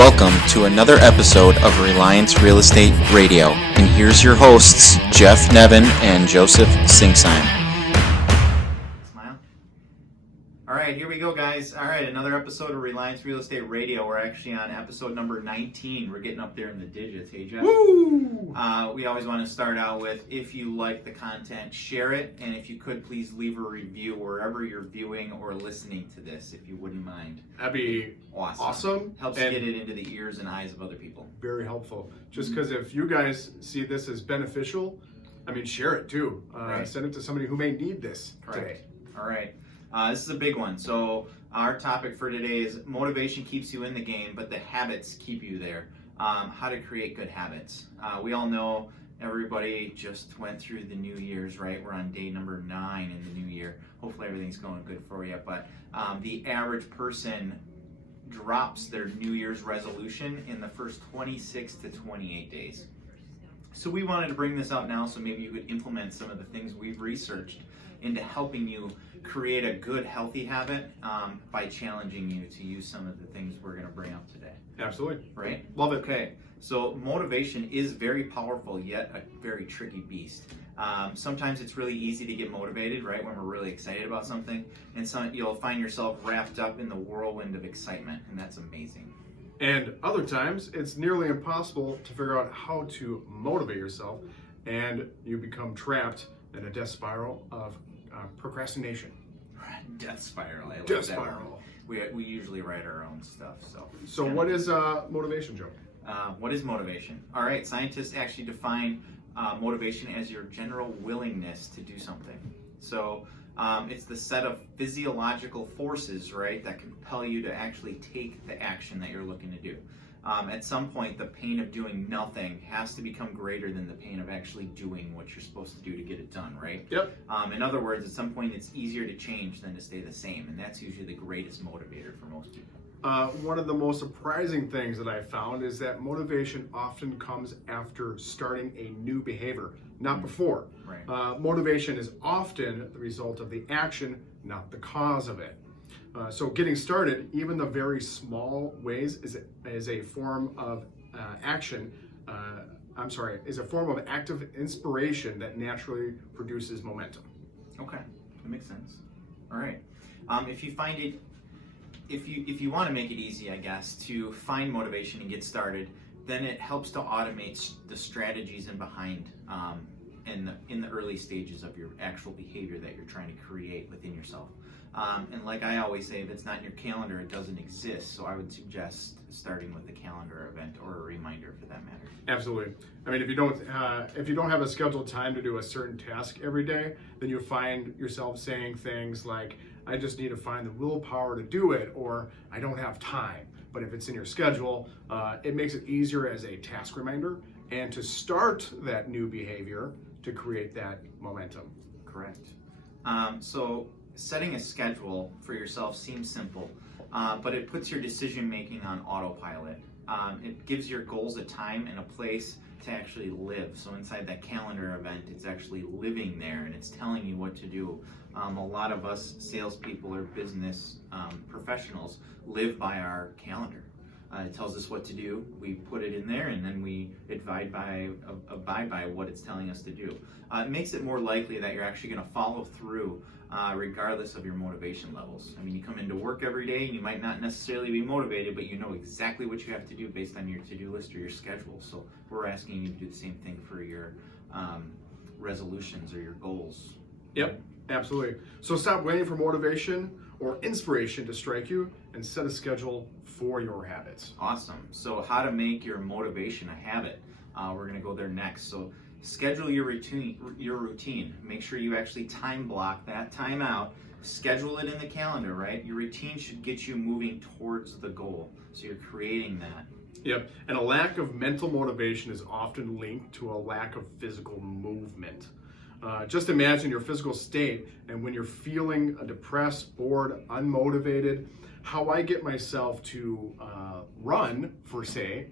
Welcome to another episode of Reliance Real Estate Radio. And here's your hosts, Jeff Nevin and Joseph Singsheim. Smile. All right, here we go, guys. All right, another episode of Reliance Real Estate Radio. We're actually on episode number 19. We're getting up there in the digits. Hey, Jeff? Woo! We always want to start out with, if you like the content, share it. And if you could, please leave a review wherever you're viewing or listening to this, if you wouldn't mind. That'd be awesome. Helps get it into the ears and eyes of other people. Very helpful. Just because if you guys see this as beneficial, share it too. Right. Send it to somebody who may need this today. All right. This is a big one. So our topic for today is motivation keeps you in the game, but the habits keep you there. How to create good habits. We all know everybody just went through the New Year's, right? We're on day number 9 in the new year. Hopefully everything's going good for you. But the average person drops their New Year's resolution in the first 26 to 28 days. So we wanted to bring this up now so maybe you could implement some of the things we've researched into helping you create a good, healthy habit by challenging you to use some of the things we're going to bring up today. Absolutely. Right? Love it. Okay. So motivation is very powerful, yet a very tricky beast. Sometimes it's really easy to get motivated, right, when we're really excited about something. And you'll find yourself wrapped up in the whirlwind of excitement, and that's amazing. And other times, it's nearly impossible to figure out how to motivate yourself, and you become trapped in a death spiral of procrastination. Death spiral. I love Death that spiral. Word. We usually write our own stuff. So what is motivation, Joe? What is motivation? All right, scientists actually define motivation as your general willingness to do something. So it's the set of physiological forces, right, that compel you to actually take the action that you're looking to do. At some point, the pain of doing nothing has to become greater than the pain of actually doing what you're supposed to do to get it done, right? Yep. In other words, at some point, it's easier to change than to stay the same, and that's usually the greatest motivator for most people. One of the most surprising things that I found is that motivation often comes after starting a new behavior, not before. Right. Motivation is often the result of the action, not the cause of it. So getting started, even the very small ways, is a form of action. Is a form of active inspiration that naturally produces momentum. Okay, that makes sense. All right. If you find it, if you want to make it easy, I guess, to find motivation and get started, then it helps to automate the strategies in behind in the early stages of your actual behavior that you're trying to create within yourself. And like I always say, if it's not in your calendar, it doesn't exist. So I would suggest starting with a calendar event or a reminder for that matter. Absolutely. If you don't have a scheduled time to do a certain task every day, then you find yourself saying things like, I just need to find the willpower to do it, or I don't have time. But if it's in your schedule, it makes it easier as a task reminder and to start that new behavior to create that momentum. Correct. So setting a schedule for yourself seems simple, but it puts your decision making on autopilot. It gives your goals a time and a place to actually live. So inside that calendar event, it's actually living there and it's telling you what to do. A lot of us salespeople or business professionals live by our calendar. It tells us what to do. We put it in there, and then we abide by what it's telling us to do. It makes it more likely that you're actually going to follow through, regardless of your motivation levels. You come into work every day, and you might not necessarily be motivated, but you know exactly what you have to do based on your to-do list or your schedule. So we're asking you to do the same thing for your resolutions or your goals. Yep, absolutely. So stop waiting for motivation or inspiration to strike you and set a schedule for your habits. Awesome. So how to make your motivation a habit. We're going to go there next. So schedule your routine. Make sure you actually time block that time out. Schedule it in the calendar, right? Your routine should get you moving towards the goal. So you're creating that. Yep, and a lack of mental motivation is often linked to a lack of physical movement. Just imagine your physical state, and when you're feeling depressed, bored, unmotivated, how I get myself to run, for say,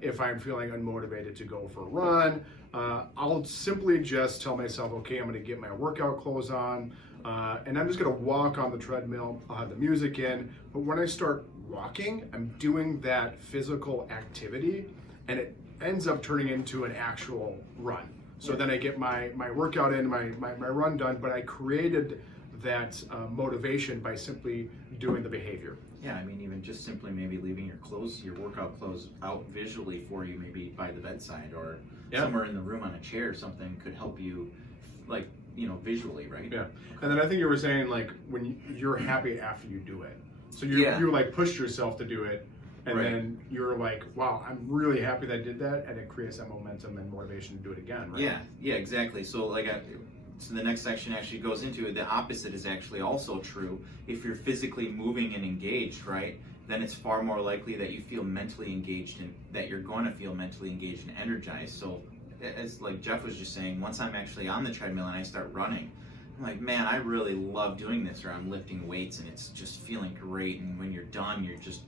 if I'm feeling unmotivated to go for a run, I'll simply just tell myself, okay, I'm going to get my workout clothes on, and I'm just going to walk on the treadmill. I'll have the music in, but when I start walking, I'm doing that physical activity, and it ends up turning into an actual run. So then I get my workout in, my run done, but I created that motivation by simply doing the behavior. Yeah, I mean, even just simply maybe leaving your workout clothes out visually for you, maybe by the bedside or somewhere in the room on a chair, something could help you, like, visually, right? Yeah. And then I think you were saying, like, when you're happy after you do it. So you like pushed yourself to do it, and then you're like, wow, I'm really happy that I did that, and it creates that momentum and motivation to do it again, right? Yeah, exactly. So so the next section actually goes into it. The opposite is actually also true. If you're physically moving and engaged, right, then it's far more likely that you feel mentally engaged and that you're going to feel mentally engaged and energized. So as like Jeff was just saying, once I'm actually on the treadmill and I start running, I'm like, man, I really love doing this, or I'm lifting weights and it's just feeling great. And when you're done, you're just,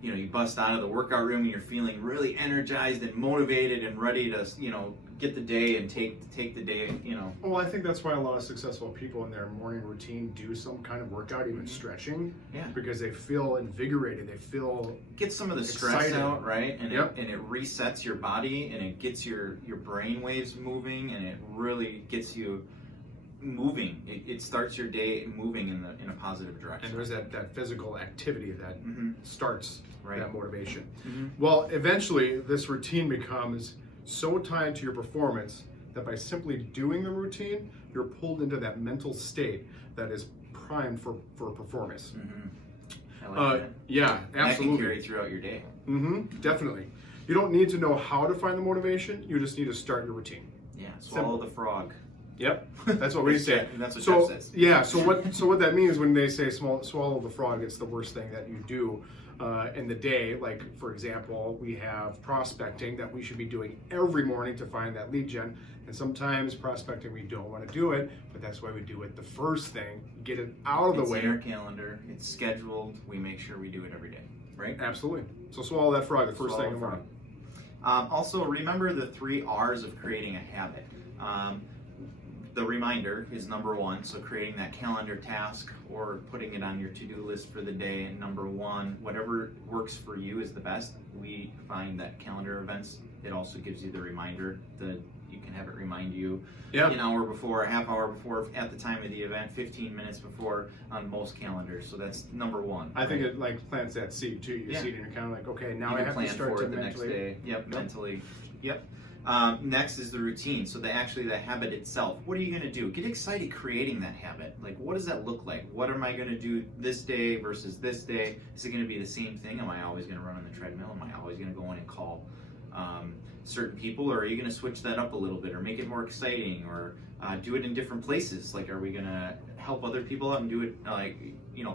you bust out of the workout room and you're feeling really energized and motivated and ready to, get the day and take the day, Well, I think that's why a lot of successful people in their morning routine do some kind of workout, even stretching, because they feel invigorated. They feel get some of the stress excited out, right? And it resets your body and it gets your brain waves moving and it really gets you moving. It starts your day moving in a positive direction. And there's that physical activity that starts that motivation. Mm-hmm. Well, eventually this routine becomes so tied to your performance that by simply doing the routine, you're pulled into that mental state that is primed for performance. I like that. Yeah, absolutely. That can carry throughout your day. Definitely. You don't need to know how to find the motivation. You just need to start your routine. Yeah, swallow the frog. Yep, that's what we say. That's what Jeff says. Yeah, so what that means when they say swallow the frog, it's the worst thing that you do in the day. Like, for example, we have prospecting that we should be doing every morning to find that lead gen. And sometimes prospecting, we don't want to do it, but that's why we do it the first thing, get it out of the way. It's in our calendar, it's scheduled, we make sure we do it every day, right? Absolutely. So swallow that frog the first thing in the morning. Also, remember the 3 R's of creating a habit. The reminder is number 1, so creating that calendar task or putting it on your to-do list for the day. And number 1, whatever works for you is the best. We find that calendar events, it also gives you the reminder that you can have it remind you an hour before, a half hour before, at the time of the event, 15 minutes before on most calendars. So that's number 1. I think it like plants that seed too. You see it and you're kind of like, okay, now you I have plan to start for to it the mentally. next day. Mentally. Next is the routine. So the habit itself. What are you going to do? Get excited creating that habit. Like, what does that look like? What am I going to do this day versus this day? Is it going to be the same thing? Am I always going to run on the treadmill? Am I always going to go in and call certain people? Or are you going to switch that up a little bit or make it more exciting or do it in different places? Like, are we going to help other people out and do it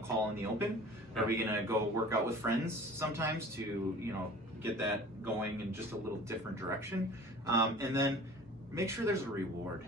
call in the open? Are we going to go work out with friends sometimes to, get that going in just a little different direction? And then make sure there's a reward.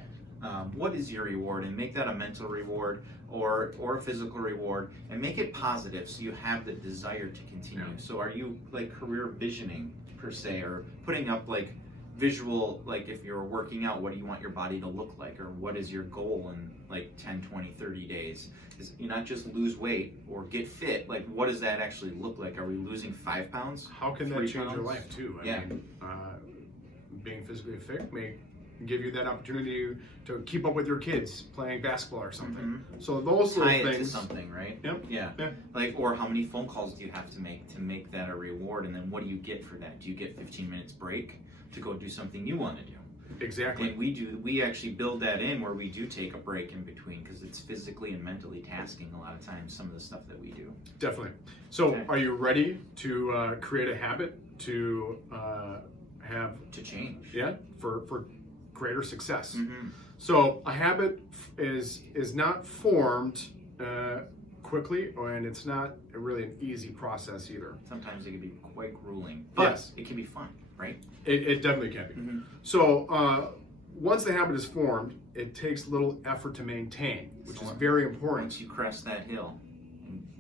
What is your reward? And make that a mental reward or a physical reward, and make it positive so you have the desire to continue. So are you like career visioning per se, or putting up like visual, like if you're working out, what do you want your body to look like, or what is your goal in like 10, 20, 30 days? Is you not just lose weight or get fit, like what does that actually look like? Are we losing 5 pounds? How can that change your life too? I mean, being physically fit may give you that opportunity to keep up with your kids playing basketball or something. So those little things. Tie it to something, right? Yeah. Like, or how many phone calls do you have to make that a reward? And then what do you get for that? Do you get 15 minutes break to go do something you want to do? Exactly. And we actually build that in where we do take a break in between, because it's physically and mentally tasking a lot of times, some of the stuff that we do. Definitely. So are you ready to create a habit to have to change? For greater success. So a habit is not formed quickly, and it's not really an easy process either. Sometimes it can be quite grueling, but it can be fun, right? It definitely can be. So once the habit is formed, it takes little effort to maintain, which is very important. Once you crest that hill,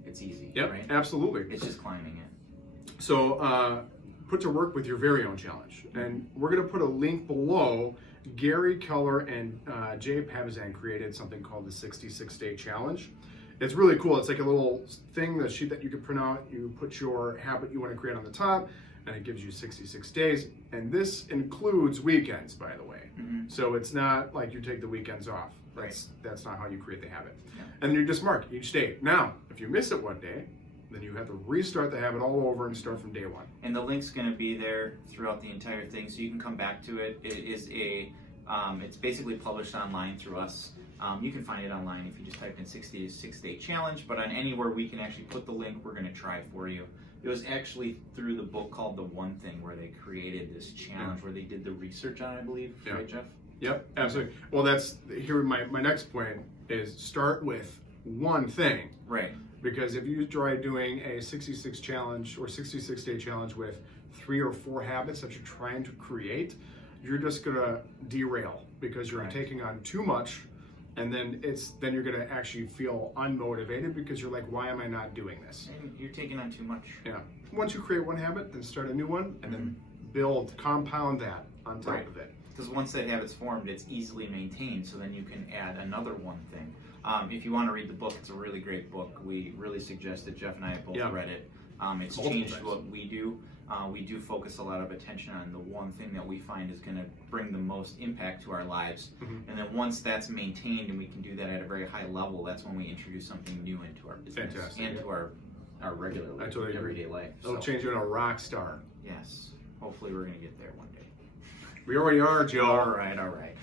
it's easy, right? Absolutely. It's just climbing it. So put to work with your very own challenge. And we're going to put a link below. Gary Keller and Jay Pavizan created something called the 66-Day Challenge. It's really cool. It's like a little thing, the sheet that you can print out. You put your habit you want to create on the top, and it gives you 66 days. And this includes weekends, by the way. Mm-hmm. So it's not like you take the weekends off. Right. That's not how you create the habit. Yeah. And then you just mark each day. Now, if you miss it one day, then you have to restart the habit all over and start from day one. And the link's going to be there throughout the entire thing, so you can come back to it. It is it's basically published online through us. You can find it online if you just type in 66 day challenge, but on anywhere we can actually put the link, we're going to try for you. It was actually through the book called The One Thing where they created this challenge, where they did the research on it, I believe. Yeah. Right, Jeff? Yep, absolutely. Well, that's here. My next point is start with one thing. Right. Because if you try doing a 66 challenge or 66 day challenge with 3 or 4 habits that you're trying to create, you're just gonna derail because you're taking on too much, and then you're gonna actually feel unmotivated because you're like, why am I not doing this? And you're taking on too much. Yeah. Once you create one habit, then start a new one, and then compound that on top of it. Because once that habit's formed, it's easily maintained, so then you can add another one thing. If you want to read the book, it's a really great book. We really suggest it. Jeff and I both read it. It's changed what we do. We do focus a lot of attention on the one thing that we find is going to bring the most impact to our lives. And then once that's maintained and we can do that at a very high level, that's when we introduce something new into our business and to our regular life, everyday life. It'll change you into a rock star. Yes. Hopefully we're going to get there one day. We already are, Joe. All right.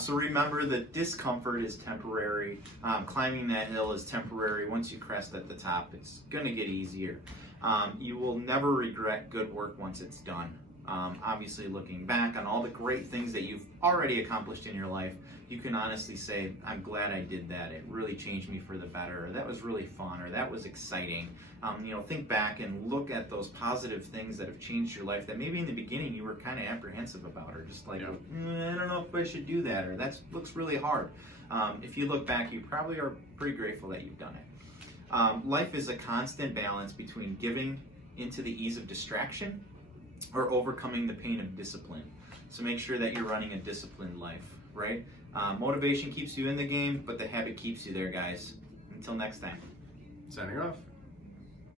So remember that discomfort is temporary. Climbing that hill is temporary. Once you crest at the top, it's going to get easier. You will never regret good work once it's done. Obviously, looking back on all the great things that you've already accomplished in your life, you can honestly say, I'm glad I did that. It really changed me for the better. Or that was really fun. Or that was exciting. Think back and look at those positive things that have changed your life that maybe in the beginning you were kind of apprehensive about, or just like, I don't know if I should do that, or that looks really hard. If you look back, you probably are pretty grateful that you've done it. Life is a constant balance between giving into the ease of distraction or overcoming the pain of discipline. So make sure that you're running a disciplined life, right? Motivation keeps you in the game, but the habit keeps you there, guys. Until next time. Signing off.